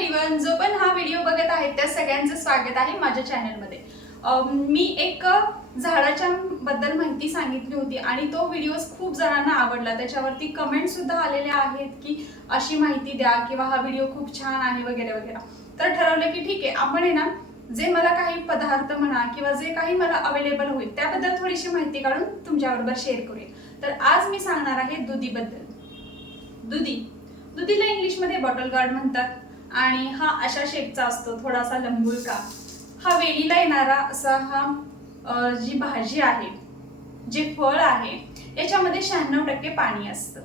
Everyone जो पण हा व्हिडिओ बघत आहे त्या सगळ्यांचं स्वागत आहे माझ्या चॅनलमध्ये मी एक झाडाच्या बद्दल माहिती सांगितली होती आणि तो व्हिडिओ खूप जणांना आवडला. त्याच्यावरती कमेंट सुद्धा आलेल्या आहेत की अशी माहिती द्या किंवा हा व्हिडिओ खूप छान आहे वगैरे वगैरे. तर ठरवलं की ठीक आहे आपण आहे ना जे मला काही पदार्थ म्हणा किंवा जे काही मला अवेलेबल होईल त्याबद्दल थोडीशी माहिती काढून तुमच्याबरोबर शेअर करूया. तर आज मी सांगणार आहे दुधीबद्दल. दुधी. दुधीला इंग्लिशमध्ये बॉटल गार्ड म्हणतात. आणि हा अशा शेपचा असतो थोडासा लंबुलका. हा वेलीला येणारा असा हा जी भाजी आहे जे फळ आहे याच्यामध्ये शहाण्णव टक्के पाणी असतं.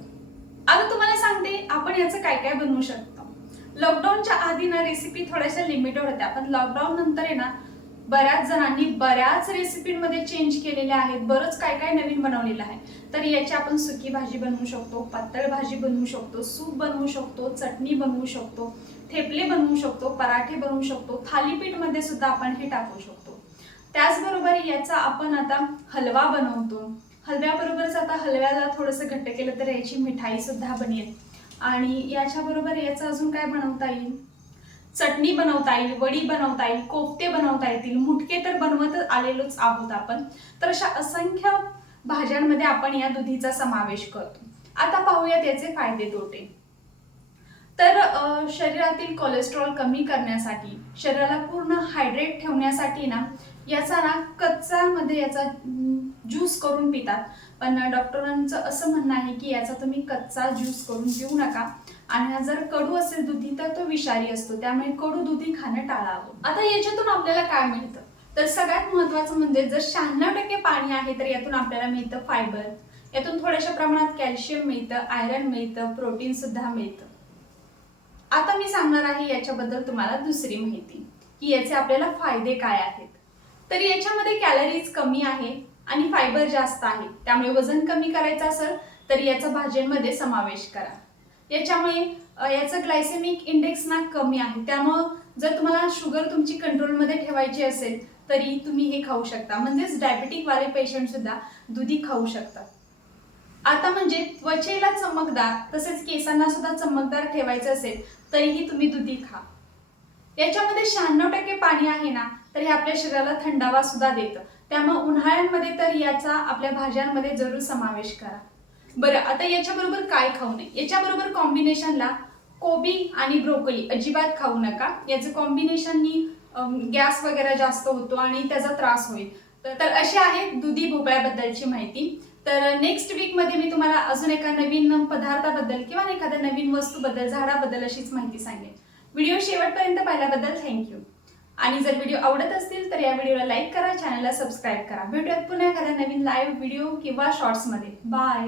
आता तुम्हाला सांगते आपण याचं काय काय बनवू शकतो. लॉकडाऊनच्या आधी ना रेसिपी थोड्याशा लिमिटेड होत्या पण लॉकडाऊन नंतर आहे ना बऱ्याच जणांनी बऱ्याच रेसिपीमध्ये चेंज केलेल्या आहेत. बरंच काय काय नवीन बनवलेलं आहे. तर याची आपण सुकी भाजी बनवू शकतो पातळ भाजी बनवू शकतो सूप बनवू शकतो चटणी बनवू शकतो थेपले बनवू शकतो पराठे बनवू शकतो थालीपीठमध्ये सुद्धा आपण हे टाकू शकतो. त्याचबरोबर याचा आपण आता हलवा बनवतो. हलव्याबरोबरच आता हलव्याला थोडंसं घट्ट केलं तर याची मिठाई सुद्धा बनेल. आणि याच्याबरोबर याचं अजून काय बनवता येईल? चटणी बनवता येईल वडी बनवता येईल कोफ्ते बनवता येतील मुटके तर बनवत आलेलोच आहोत आपण. तर अशा असंख्य भाज्यांमध्ये आपण या दुधीचा समावेश करतो. आता पाहूयात याचे फायदे तोटे. तर शरीरातील कोलेस्ट्रॉल कमी करण्यासाठी शरीराला पूर्ण हायड्रेट ठेवण्यासाठी ना याचा ना कच्चामध्ये याचा ज्यूस करून पितात. पण डॉक्टरांचं असं म्हणणं आहे की याचा तुम्ही कच्चा ज्यूस करून पिऊ नका. आणि जर कडू असेल दुधी तर तो विषारी असतो. त्यामुळे कडू दुधी खाणं टाळावं. आता याच्यातून आपल्याला काय मिळतं? तर सगळ्यात महत्वाचं म्हणजे जर शहाण्णव टक्के पाणी आहे तर यातून आपल्याला मिळतं फायबर. यातून थोड्याशा प्रमाणात कॅल्शियम मिळतं आयरन मिळतं प्रोटीन सुद्धा मिळतं. आता मी सांगणार आहे याच्याबद्दल तुम्हाला दुसरी माहिती की याचे आपल्याला फायदे काय आहेत. तर याच्यामध्ये कॅलरीज कमी आहे आणि फायबर जास्त आहे. त्यामुळे वजन कमी करायचं असेल तर याचा भाज्यांमध्ये समावेश करा. याच्यामुळे याचं ग्लायसेमिक इंडेक्स ना कमी आहे. त्यामुळं जर तुम्हाला शुगर तुमची कंट्रोलमध्ये ठेवायची असेल तरी तुम्ही हे खाऊ शकता. म्हणजेच डायबेटिकवाले पेशंटसुद्धा पेशंट सुद्धा दुधी खाऊ शकतात. आता म्हणजे त्वचेला चमकदार तसेच केसांना सुद्धा चमकदार ठेवायचं असेल तरीही तुम्ही दुधी खा. याच्यामध्ये शहाण्णव टक्के पाणी आहे ना तर हे आपल्या शरीराला थंडावा सुद्धा देतं. त्यामुळे उन्हाळ्यांमध्ये तर याचा आपल्या भाज्यांमध्ये जरूर समावेश करा. बरं आता याच्याबरोबर काय खाऊ नये? याच्याबरोबर कॉम्बिनेशनला कोबी आणि ब्रोकोली अजिबात खाऊ नका. याचं कॉम्बिनेशननी गॅस वगैरे जास्त होतो आणि त्याचा त्रास होईल. तर- तर अशी आहे दुधी भोपळ्याबद्दलची माहिती. तर नेक्स्ट वीकमध्ये मी तुम्हाला अजून एका नवीन पदार्थाबद्दल किंवा एखाद्या नवीन वस्तूबद्दल झाडाबद्दल अशीच माहिती सांगेन. व्हिडिओ शेवटपर्यंत पाहिल्याबद्दल थँक्यू आणि जर व्हिडिओ आवडत असतील तर या व्हिडिओला लाईक करा चॅनलला सबस्क्राईब करा. भेटूयात पुन्हा एखाद्या नवीन लाईव्ह व्हिडिओ किंवा शॉर्ट्समध्ये बाय